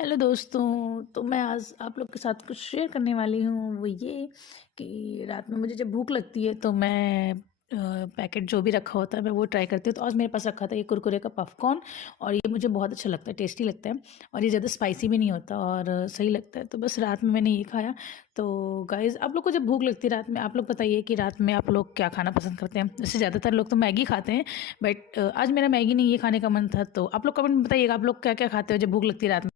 Hello दोस्तों। तो मैं आज आप लोग के साथ कुछ शेयर करने वाली हूँ। वो ये कि रात में मुझे जब भूख लगती है तो मैं पैकेट जो भी रखा होता है मैं वो ट्राई करती हूँ। तो आज मेरे पास रखा था ये कुरकुरे का पॉपकॉर्न और ये मुझे बहुत अच्छा लगता है, टेस्टी लगता है और ये ज़्यादा स्पाइसी भी नहीं होता और सही लगता है। तो बस रात में मैंने ये खाया। तो गाइज़, आप लोग को जब भूख लगती है रात में, आप लोग बताइए कि रात में आप लोग क्या खाना पसंद करते हैं। वैसे ज़्यादातर लोग तो मैगी खाते हैं, बट आज मेरा मैगी नहीं ये खाने का मन था। तो आप लोग कमेंट में बताइएगा आप लोग क्या क्या खाते हो जब भूख लगती है रात में।